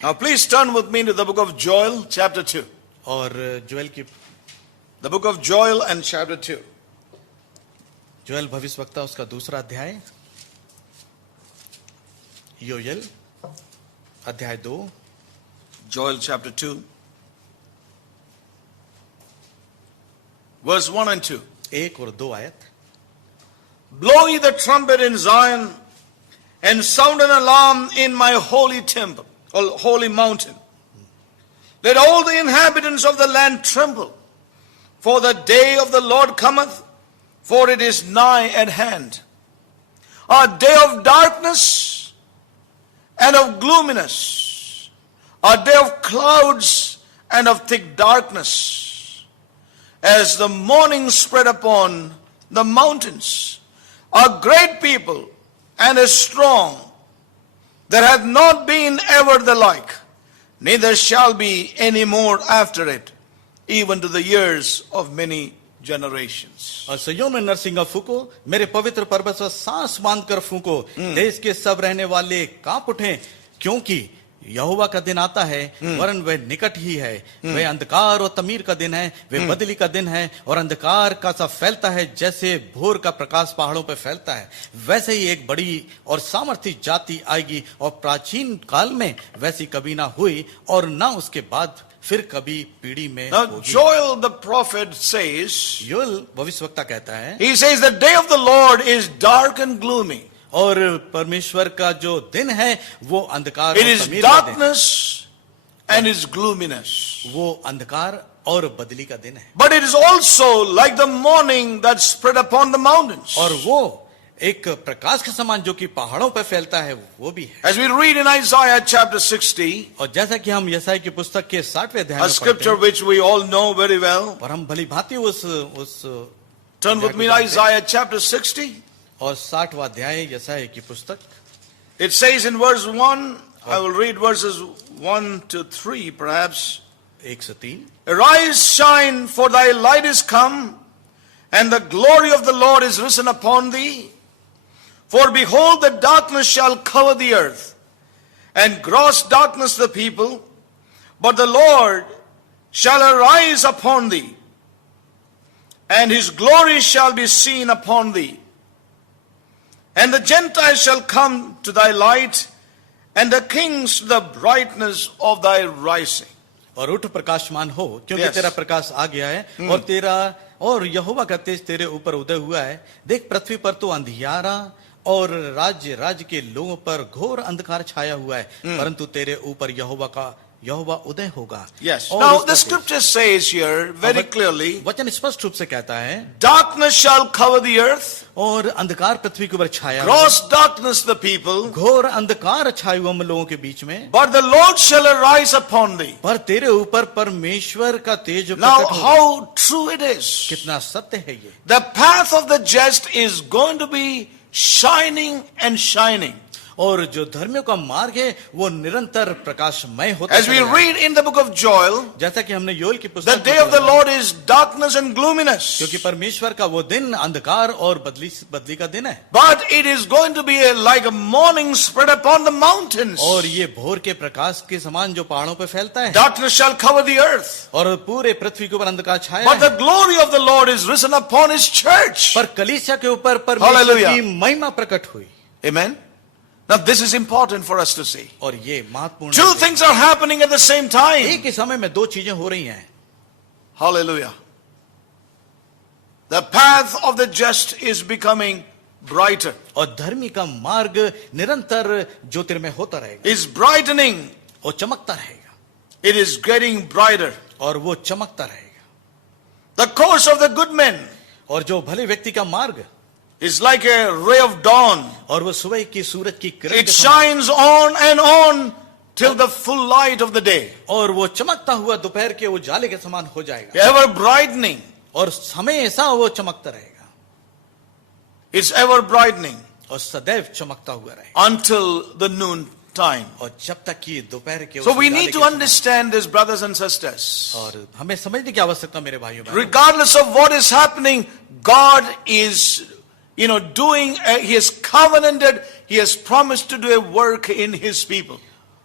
Now please turn with me to the book of Joel, chapter 2. और Joel की The book of Joel and chapter 2. Joel भविष्यवक्ता उसका दूसरा अध्याय, योएल अध्याय 2, Joel chapter 2. Verse 1 and 2. 1 और 2 आयत। Blow ye the trumpet in Zion, and sound an alarm in my holy temple, or holy mountain. Let all the inhabitants of the land tremble, for the day of the Lord cometh, for it is nigh at hand. A day of darkness and of gloominess, a day of clouds and of thick darkness, as the morning spread upon the mountains. A great people and a strong, there hath not been ever the like, neither shall be any more after it, even to the years of many generations. और Zion में नरसिंगा फूको, मेरे पवित्र पर्वत पर सांस बांधकर फूको, देश के सब रहने वाले कांप उठें, क्योंकि यहोवा का दिन आता है, वरन वह निकट ही है। वह अंधकार और तमीर का दिन है, वह बदली का दिन है, और अंधकार का सा फैलता है जैसे भोर का प्रकाश पहाड़ों पर फैलता है। वैसे ही एक बड़ी और सामर्थी जाति आएगी, और प्राचीन काल में वैसी कभी ना हुई और ना उसके बाद फिर कभी पीढ़ी में Now Joel the prophet says, Joel भविष्यवक्ता कहता है, he says the day of the Lord is dark and gloomy. और परमेश्वर का जो दिन है वो अंधकार It और is तमीर का दिन, darkness and is gloominess. वो अंधकार और बदली का दिन है। But it is also like the morning that spread upon the mountains. और वो एक प्रकाश के समान जो कि पहाड़ों पर फैलता है वो भी है। As we read in Isaiah chapter 60, और जैसा कि हम यशायाह की पुस्तक के 60वें अध्याय a में पढ़ते scripture हैं, which we all know very well. और हम भली भांति उस Turn with me to Isaiah chapter 60. और 60वां अध्याय यशायाह की पुस्तक, It says in verse 1, I will read verses 1 to 3 perhaps. 1 से 3। Arise, shine, for thy light is come, and the glory of the Lord is risen upon thee. For behold, the darkness shall cover the earth, and gross darkness the people, but the Lord shall arise upon thee, and his glory shall be seen upon thee. And the Gentiles shall come to thy light, and the kings to the brightness of thy rising. और उठ प्रकाशमान हो, क्योंकि Yes. तेरा प्रकाश आ गया है, और तेरा और यहोवा का तेज तेरे ऊपर उदय हुआ है। देख पृथ्वी पर तो अंधियारा और राज्य के लोगों पर घोर अंधकार छाया हुआ है, परंतु तेरे ऊपर यहोवा उदय होगा। Yes. और Now उसका the Tej- scripture says here very clearly, वचन स्पष्ट रूप से कहता है, darkness shall cover the earth, और अंधकार पृथ्वी के ऊपर छाया हुआ, gross darkness the people, घोर अंधकार छाया हुआ हम लोगों के बीच में, but the Lord shall arise upon thee. पर तेरे ऊपर परमेश्वर का तेज Now प्रकट होगा। how true it is. कितना सत्य है ये। The path of the just is going to be shining and shining. और जो धर्मियों का मार्ग है वो निरंतर प्रकाशमय होता As we चलेगा। read in the book of Joel, जैसा कि हमने योएल की the पुस्तक day में of the पढ़ा, Lord is darkness and gloominess. क्योंकि परमेश्वर का वो दिन अंधकार और बदली का दिन है, But it is going to be like a morning spread upon the mountains. और ये भोर के प्रकाश के समान जो पहाड़ों पे फैलता है, Darkness shall cover the earth. और पूरे पृथ्वी के ऊपर अंधकार छाया But the है, glory of the Lord is risen upon his church. पर कलीसिया के ऊपर परमेश्वर Hallelujah. की महिमा प्रकट हुई। Amen. Now this is important for us to see. और ये महत्वपूर्ण Two है। things are happening at the same time. एक ही समय में दो चीजें हो रही हैं। Hallelujah. The path of the just is becoming brighter. और धर्मी का मार्ग निरंतर ज्योतिर्मय होता रहेगा, Is brightening. और चमकता रहेगा, It is getting brighter. और वो चमकता रहेगा। The course of the good men और जो भले व्यक्ति का मार्ग, is like a ray of dawn. और वो सुबह की सूरज की किरण It के समान, shines on and on till the full light of the day. और वो चमकता हुआ दोपहर के उजाले के समान हो जाएगा, Ever brightening. और हमेशा वो चमकता रहेगा, It's ever brightening और सदैव चमकता हुआ रहेगा, until the noon time. और जब तक कि दोपहर के So उस we उजाले need के to समान। understand this, brothers and sisters. और हमें समझने की आवश्यकता मेरे भाइयों बहनों, Regardless of what is happening, God is, doing, He has covenanted, He has promised to do a work in His people.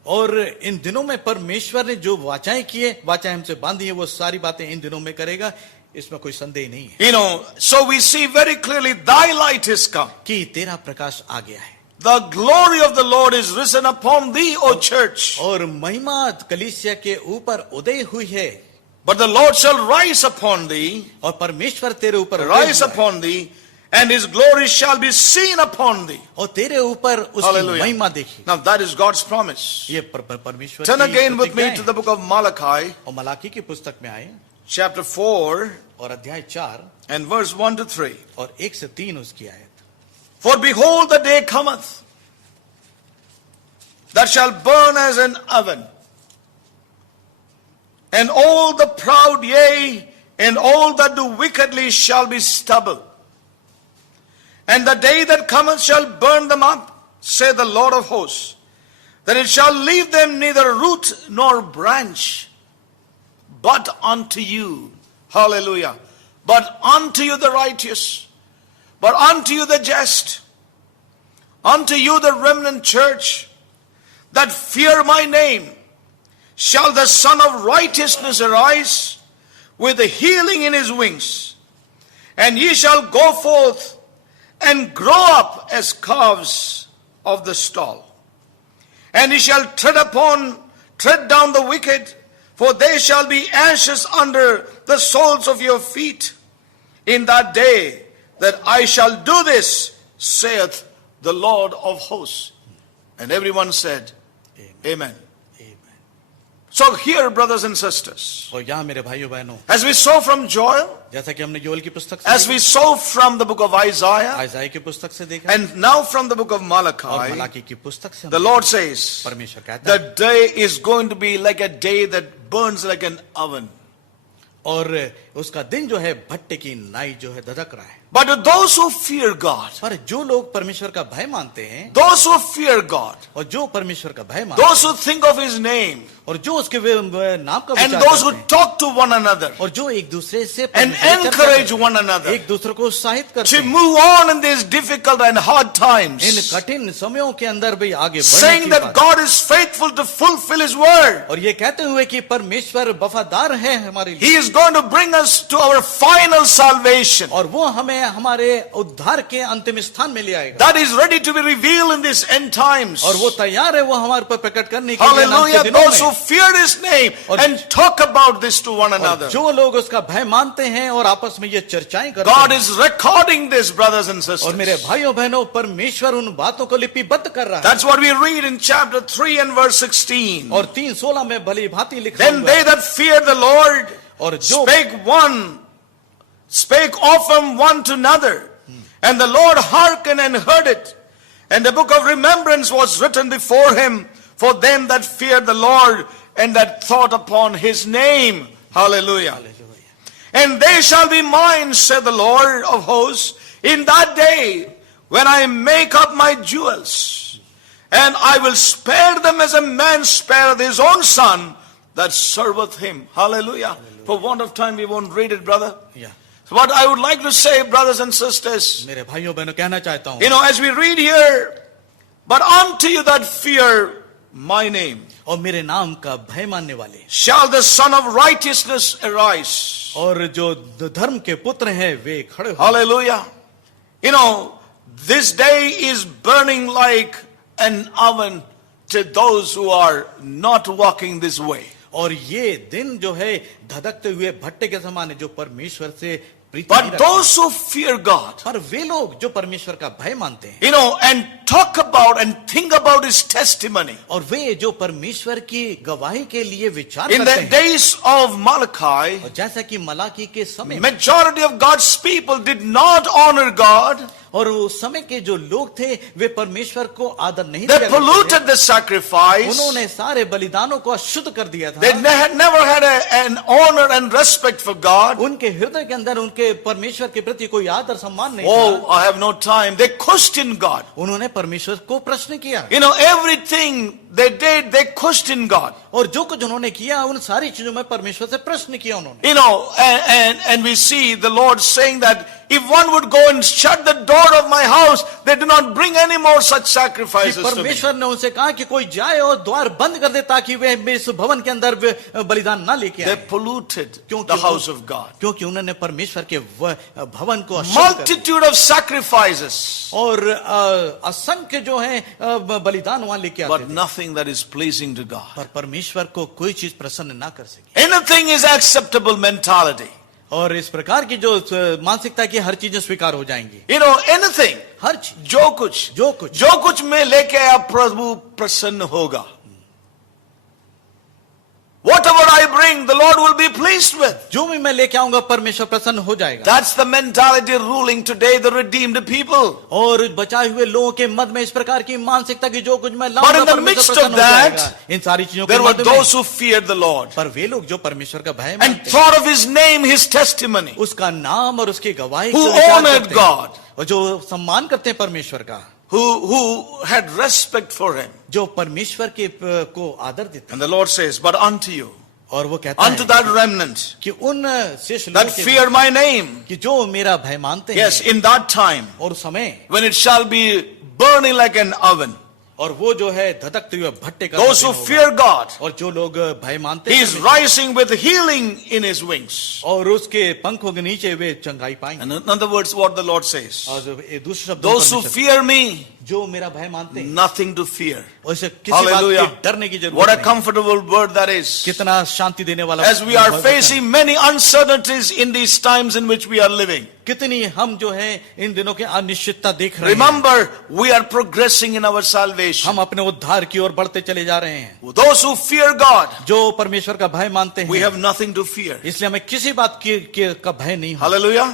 और इन दिनों में परमेश्वर ने जो वाचाएं किए, वाचाएं हमसे बांधी है, वो सारी बातें इन दिनों में करेगा, इसमें कोई संदेह नहीं है। You know, so we see very clearly, thy light is come. कि तेरा प्रकाश आ गया है The glory of the Lord is risen upon thee, O church. और महिमा कलीसिया के ऊपर उदय हुई है। But the Lord shall rise upon thee, और परमेश्वर तेरे ऊपर उदय rise हुआ है, upon thee, and his glory shall be seen upon thee. और तेरे ऊपर उसकी Hallelujah. महिमा देखी। Now that is God's promise. ये परमेश्वर Turn की again with me प्रतिज्ञा to है। the book of Malachi, और मलाकी की पुस्तक में आए chapter 4, और अध्याय 4 and verse 1 to 3. और 1 से 3 उसकी आयत। For behold, the day cometh, that shall burn as an oven, and all the proud, yea, and all that do wickedly shall be stubble. And the day that cometh shall burn them up, saith the Lord of hosts, that it shall leave them neither root nor branch, but unto you, hallelujah, but unto you the righteous, but unto you the just, unto you the remnant church, that fear my name, shall the Son of Righteousness arise with the healing in his wings. And ye shall go forth and grow up as calves of the stall. And ye shall tread down the wicked, for they shall be ashes under the soles of your feet. In that day that I shall do this, saith the Lord of hosts. And everyone said, Amen. Amen. So here, brothers and sisters, और यहाँ मेरे भाइयों बहनों, as we saw from Joel, जैसा कि हमने योएल की पुस्तक से as we saw from the book of Isaiah, आयसाया की पुस्तक से देखा, and now from the book of और Malachi, मलाकी की पुस्तक से the Lord says, परमेश्वर कहता the है, day is going to be like a day that burns like an oven. और उसका दिन जो है भट्टे की नाई जो है धधक रहा है। But to those who fear God, पर जो लोग परमेश्वर का भय मानते हैं, those who fear God, और जो परमेश्वर का भय मानते those who think of his name, हैं, और जो उसके नाम का and विचार those who करते हैं, talk to one another और जो एक दूसरे से and परमेश्वर चर्चा encourage करते one हैं, another एक दूसरे को उत्साहित करते to हैं, move on in these difficult and hard in times, कठिन समयों के अंदर भी आगे बढ़ने saying की that बात, God is faithful to fulfill his word. और ये कहते हुए कि परमेश्वर वफादार है हमारे लिए, He is going to bring us to our final salvation. और वो हमें हमारे उद्धार के अंतिम स्थान में ले आएगा, That is ready to be revealed in these end times. और वो तैयार है वो हमारे पर प्रकट करने के लिए अंत के Hallelujah. दिनों Those who में। fear his name और- and talk about this to one और another. जो लोग उसका भय मानते हैं और आपस में ये चर्चाएं करते God हैं, is recording this, brothers and और मेरे sisters. भाइयों बहनों, परमेश्वर उन बातों को लिपिबद्ध कर रहा है। That's what we read in chapter 3 and verse 16. और 3:16 में भली भांति लिखा Then हुआ they है, that fear the Lord और जो spake often one to another, and the Lord hearkened and heard it. And the book of remembrance was written before him for them that feared the Lord and that thought upon his name. Hallelujah. And they shall be mine, said the Lord of hosts, in that day when I make up my jewels. And I will spare them as a man spareth his own son that serveth him. Hallelujah. For want of time, we won't read it, brother. या, What I would like to say, brothers and sisters, मेरे भाइयों बहनों, कहना चाहता हूं, you know, as we read here, but unto you that fear my name और मेरे नाम का भय मानने वाले, shall the Son of Righteousness arise. और जो धर्म के पुत्र हैं वे खड़े हो। Hallelujah. You know, this day is burning like an oven to those who are not walking this way. और ये दिन जो है धधकते हुए भट्टे के समान है, जो परमेश्वर से प्रीति नहीं But रखते। those who fear God, पर वे लोग जो परमेश्वर का भय मानते हैं, you know, and talk about and think about his testimony. और वे जो परमेश्वर की गवाही के लिए विचार In करते the हैं, days of Malachi, और जैसा कि मलाकी के समय में, majority of God's people did not honor God. और उस समय के जो लोग थे वे परमेश्वर को आदर नहीं They किया करते थे। polluted the sacrifice. उन्होंने सारे बलिदानों को अशुद्ध कर दिया था। They had never had an honor and respect for God. उनके हृदय के अंदर उनके परमेश्वर के प्रति कोई आदर सम्मान नहीं Oh, था। I have no time. They questioned God. उन्होंने परमेश्वर को प्रश्न किया, You know, everything they did, they questioned God. और जो कुछ उन्होंने किया उन सारी चीजों में परमेश्वर से प्रश्न किया उन्होंने। You know, and we see the Lord saying that if one would go and shut the door of my house, they do not bring any more such कि sacrifices to me. परमेश्वर ने उनसे कहा कि कोई जाए और द्वार बंद कर दे ताकि वे इस भवन के अंदर वे बलिदान ना लेके They आए, polluted क्योंकि the house of God. क्योंकि उन्होंने परमेश्वर के भवन को अशुद्ध कर दिया। Multitude of sacrifices, और असंख्य जो है बलिदान वहां लेके आते but थे, nothing that is pleasing to God. पर परमेश्वर को कोई चीज प्रसन्न ना कर सकी। Anything is acceptable mentality. और इस प्रकार की जो मानसिकता की हर चीजें स्वीकार हो जाएंगी, You know, anything, हर चीज जो कुछ मैं लेके आया प्रभु प्रसन्न होगा. Whatever I bring, the Lord will be pleased with. जो भी मैं लेके आऊंगा परमेश्वर प्रसन्न हो जाएगा। That's the mentality ruling today the redeemed people. और बचाए हुए लोगों के मध्य में इस प्रकार की मानसिकता की जो कुछ मैं But in लाऊंगा the परमेश्वर midst of प्रसन्न हो that, जाएगा। इन सारी चीजों के There were मध्य में those who feared the Lord पर वे लोग जो परमेश्वर का भय and मानते हैं, thought of His name, His testimony, उसका नाम और उसकी गवाही who को विचार honored करते हैं, God, और जो सम्मान करते हैं परमेश्वर का, who had respect for Him. जो परमेश्वर के को आदर देते हैं। And the Lord says, but unto you, और वो कहता unto है that remnant कि उन शेष that लोगों के fear my name, कि जो मेरा भय मानते yes, हैं, in that time, और उस समय, when it shall be burning like an oven, और वो जो है धधकते हुए भट्टे का those who दिन होगा। fear God, और जो लोग भय मानते He हैं is परमेश्वर, rising with healing in His wings. और उसके पंखों के नीचे वे चंगाई पाएंगे। And in other words, what the Lord says, और ये दूसरे शब्दों में those who परमेश्वर, fear me, जो मेरा भय मानते हैं, nothing to fear. और इसे किसी बात Hallelujah. के डरने की What जरूरत a नहीं। comfortable word that is. कितना शांति देने वाला As we are वचन है। facing many uncertainties in these times in which we are living. कितनी हम जो है इन दिनों के अनिश्चितता देख रहे हैं। Remember, we are progressing in our salvation. हम अपने उद्धार की ओर बढ़ते चले जा रहे हैं। Those who fear God, जो परमेश्वर का भय मानते we हैं, have nothing to fear. इसलिए हमें किसी बात का भय नहीं हो। Hallelujah.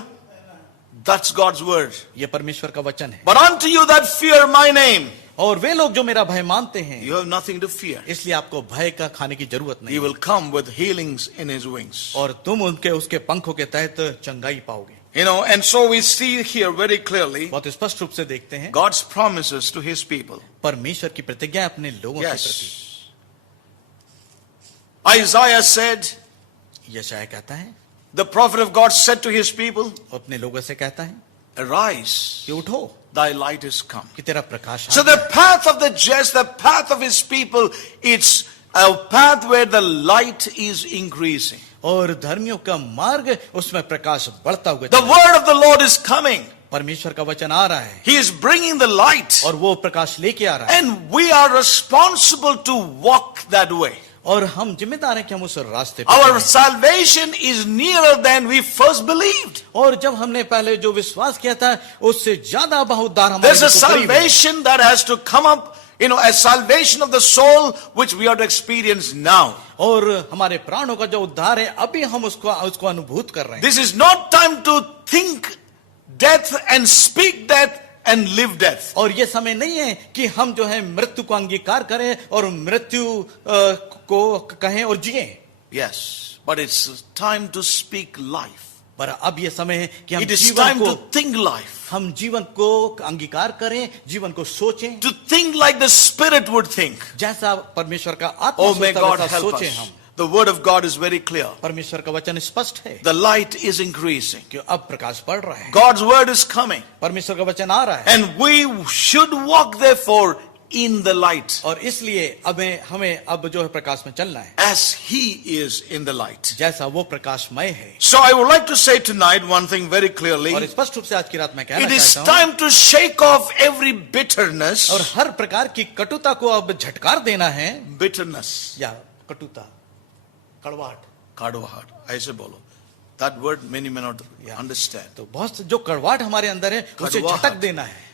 That's God's word. ये परमेश्वर का वचन है। But unto you that fear my name, और वे लोग जो मेरा भय मानते हैं, you have nothing to fear. इसलिए आपको भय का खाने की जरूरत He नहीं, will come with healings in His wings. और तुम उसके पंखों के तहत चंगाई पाओगे। You know, and so we see here very clearly बहुत स्पष्ट रूप से देखते हैं God's promises to His people. परमेश्वर की प्रतिज्ञा अपने लोगों के प्रति। Yes. Isaiah said, यशायाह कहता है, the prophet of God said to his people, अपने लोगों से कहता है arise, कि उठो, thy light is come. कि तेरा प्रकाश आ So गया। the path of the just, the path of his people, it's a path where the light is increasing. और धर्मियों का मार्ग, उसमें प्रकाश बढ़ता हुआ The चला। word of the Lord is coming. परमेश्वर का वचन आ रहा है He is bringing the light. और वो प्रकाश लेके आ रहा है, And we are responsible to walk that way. और हम जिम्मेदार हैं कि हम उस रास्ते पे Our चलें। salvation is nearer than we first believed. और जब हमने पहले जो विश्वास किया था उससे ज्यादा बहुत उद्धार हमारे There's a बिल्कुल करीब है। salvation that has to come up, a salvation of the soul which we are to experience now. और हमारे प्राणों का जो उद्धार है अभी हम उसको अनुभूत कर रहे हैं। This is not time to think death and speak death and live death. और ये समय नहीं है कि हम जो है मृत्यु को अंगीकार करें और मृत्यु को कहें और जिएं। Yes, but it's time to speak life. पर अब ये समय है कि हम It is जीवन time को to think life. हम जीवन को अंगीकार करें, जीवन को सोचें, To think like the Spirit would think. जैसा परमेश्वर का आत्मा Oh, may सोचता God वैसा help सोचें us. हम। The word of God is very clear. परमेश्वर का वचन स्पष्ट है The light is increasing. कि अब प्रकाश बढ़ रहा है, God's word is coming. परमेश्वर का वचन आ रहा है, And we should walk therefore in the light और इसलिए हमें अब जो है प्रकाश में चलना है, as He is in the light. जैसा वो प्रकाशमय है। So I would like to say tonight one thing very clearly. और स्पष्ट रूप से आज की रात में कहना It is चाहता हूं, time to shake off every bitterness. और हर प्रकार की कटुता को अब झटकार देना है, Bitterness. या कटुता, कड़वाहट। Kadwahat. ऐसे बोलो. That word many may not Yeah. understand. तो बहुत जो कड़वाहट हमारे अंदर है उसे कड़वाहट। झटक देना है।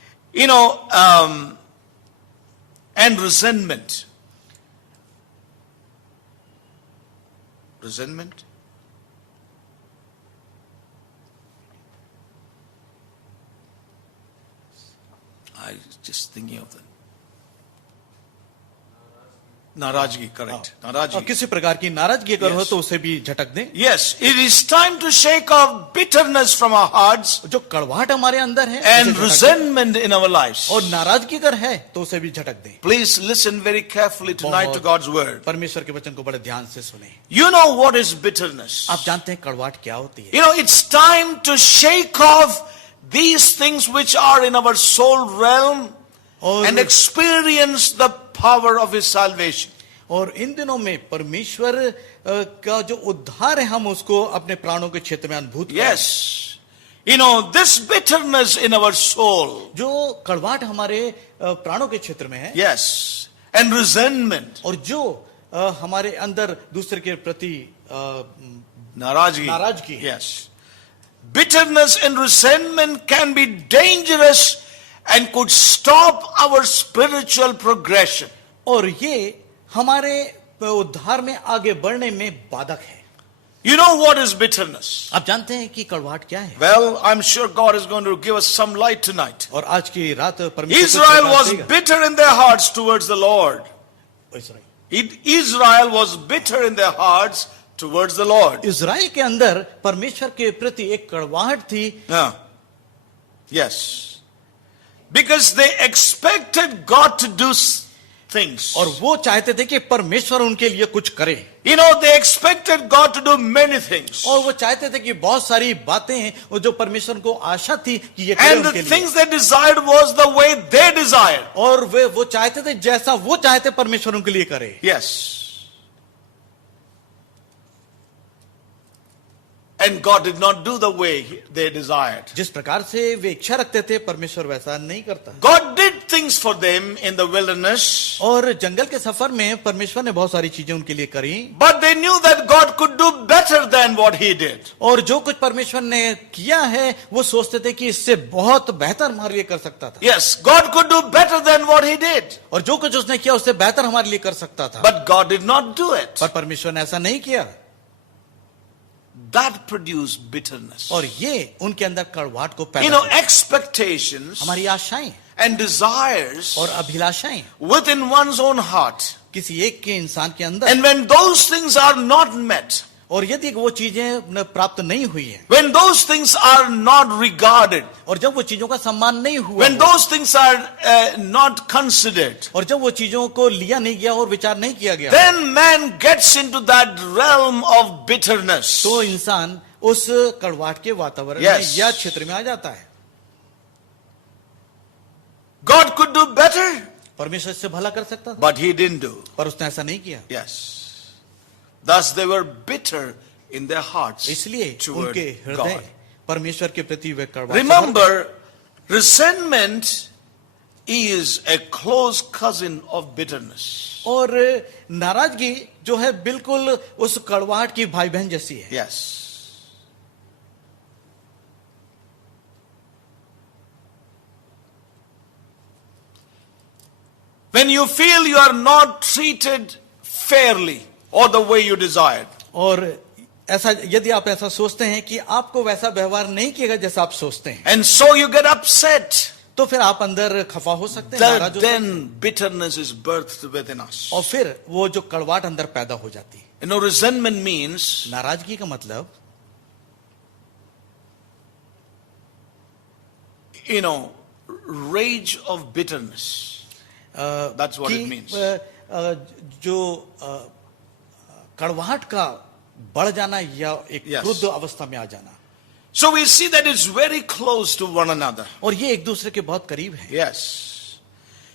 And resentment. Resentment. I just thinking of that. नाराजगी, correct. और नाराजगी. किसी प्रकार की नाराजगी अगर हो Yes. तो उसे भी झटक दें। Yes, it is time to shake off bitterness from our hearts जो कड़वाहट हमारे अंदर है and उसे झटक दें। resentment in our lives. और नाराजगी अगर है तो उसे भी झटक दें। Please listen very carefully tonight to बहुत- God's word. परमेश्वर के वचन को बड़े ध्यान से सुने। You know what is bitterness? आप जानते हैं कड़वाहट क्या होती है? It's time to shake off these things which are in our soul realm और and experience the power of His salvation. और इन दिनों में परमेश्वर का जो उद्धार है हम उसको अपने प्राणों के क्षेत्र में अनुभूत करें। Yes. You know, this bitterness in our soul. जो कड़वाहट हमारे प्राणों के क्षेत्र में है, Yes. And resentment. और जो हमारे अंदर दूसरे के प्रति Narazgi. Yes. Bitterness and resentment can be dangerous and could stop our spiritual progression. और ये हमारे उद्धार में आगे बढ़ने में बाधक है। You know what is bitterness? आप जानते हैं कि कड़वाहट क्या है? Well, I'm sure God is going to give us some light tonight. और आज की रात परमेश्वर Israel was bitter in their hearts towards the Lord. Israel was bitter in their hearts towards the Lord. Israel के अंदर परमेश्वर के प्रति एक कड़वाहट थी। Yes. Because they expected God to do things. और वो चाहते थे कि परमेश्वर उनके लिए कुछ करे। You know, they expected God to do many things. और वो चाहते थे कि बहुत सारी बातें हैं और जो परमेश्वर को आशा थी कि ये करे And उनके the लिए। things they desired was the way they desired. और वे वो चाहते थे जैसा वो चाहते परमेश्वर उनके लिए करे। Yes. And God did not do the way they desired. जिस प्रकार से वे इच्छा रखते थे परमेश्वर वैसा नहीं करता। God did things for them in the wilderness. और जंगल के सफर में परमेश्वर ने बहुत सारी चीजें उनके लिए करी। But they knew that God could do better than what He did. और जो कुछ परमेश्वर ने किया है वो सोचते थे कि इससे बहुत बेहतर हमारे लिए कर सकता था। Yes, God could do better than what He did. और जो कुछ उसने किया उससे बेहतर हमारे लिए कर सकता था। But God did not do it. पर परमेश्वर ने ऐसा नहीं किया। That produced bitterness. और ये उनके अंदर कड़वाहट को पैदा You know, किया। expectations हमारी आशाएं and desires और अभिलाषाएं within one's own heart. किसी एक के इंसान के अंदर, And when those things are not met, और यदि वो चीजें प्राप्त नहीं हुई है, when those things are not regarded, और जब वो चीजों का सम्मान नहीं हुआ, when those things are not considered, और जब वो चीजों को लिया नहीं गया और विचार नहीं किया गया, then man gets into that realm of bitterness. तो इंसान उस कड़वाहट के वातावरण Yes. में या क्षेत्र में आ जाता है। God could do better, परमेश्वर इससे भला कर सकता था, but He didn't do. पर उसने ऐसा नहीं किया। Yes. Thus they were bitter in their hearts इसलिए toward उनके हृदय God. परमेश्वर के प्रति वे कड़वा। Remember, resentment is a close cousin of bitterness. और नाराजगी जो है बिल्कुल उस कड़वाहट की भाई बहन जैसी है। Yes. When you feel you are not treated fairly or the way you desired, और ऐसा यदि आप ऐसा सोचते हैं कि आपको वैसा व्यवहार नहीं किया जैसा आप सोचते हैं, and so you get upset, तो फिर आप अंदर खफा हो सकते हैं, नाराज हो सकते हैं, then bitterness is birthed within us. और फिर वो जो कड़वाहट अंदर पैदा हो जाती है। You know, resentment means नाराजगी का मतलब, you know, rage of bitterness. That's what it means. जो कड़वाहट का बढ़ जाना या एक Yes. क्रुद्ध अवस्था में आ जाना। So we see that it's very close to one another. और ये एक दूसरे के बहुत करीब है। Yes.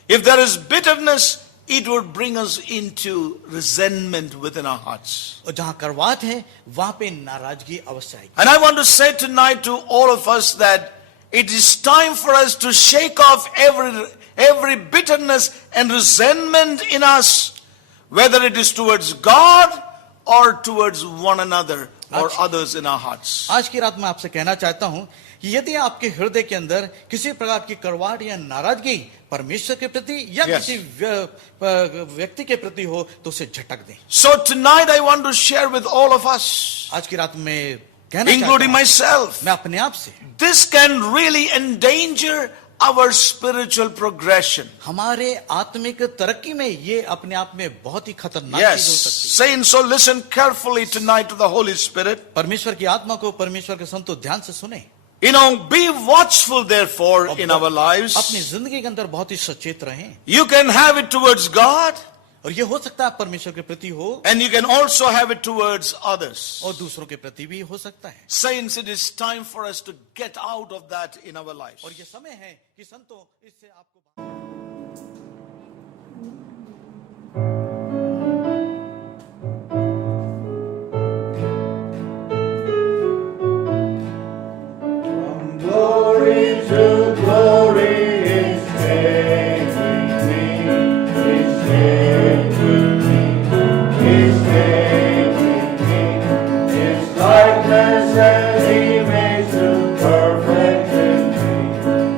If there is bitterness, it would bring us into resentment within our hearts. और जहां कड़वाहट है वहां पे नाराजगी अवश्य आएगी। And I want to say tonight to all of us that it is time for us to shake off every bitterness and resentment in us, whether it is towards God or towards one another or others in our hearts. आज की रात मैं आपसे कहना चाहता हूं कि यदि आपके हृदय के अंदर किसी प्रकार की कड़वाहट या नाराजगी परमेश्वर के प्रति या Yes. किसी व्यक्ति के प्रति हो तो उसे झटक दें। So tonight I want to share with all of us, आज की रात में कहना including चाहता हूं, myself, मैं अपने आप से, this can really endanger our spiritual progression. हमारे आत्मिक तरक्की में ये अपने आप में बहुत ही खतरनाक Yes. चीज हो सकती है। Saints, so listen carefully tonight to the Holy Spirit. परमेश्वर की आत्मा को परमेश्वर के संतो ध्यान से सुने। You know, be watchful therefore in our lives. अपनी जिंदगी के अंदर बहुत ही सचेत रहें। You can have it towards God और ये हो सकता है परमेश्वर के प्रति हो And you can also have it towards others. और दूसरों के प्रति भी हो सकता है। Saints, it is time for us to get out of that in our lives. और ये समय है कि संतों इससे आपको Glory to glory is taking me, is taking me, is taking me. His likeness and image to perfect in me.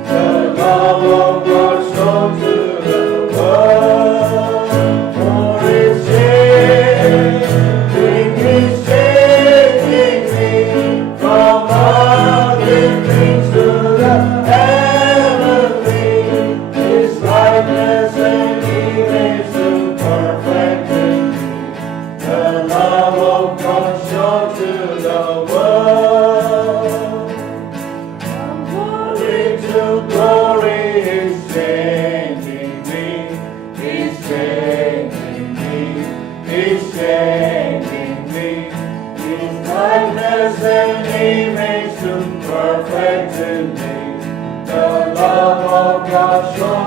The love of God shown to the world. For it's taking me from earthly things to the heavenly. His likeness and image to perfect in me. The love of God shown to the world. Glory to glory is changing me, is changing me, is changing me. His likeness and image to perfect in me. The love of God shown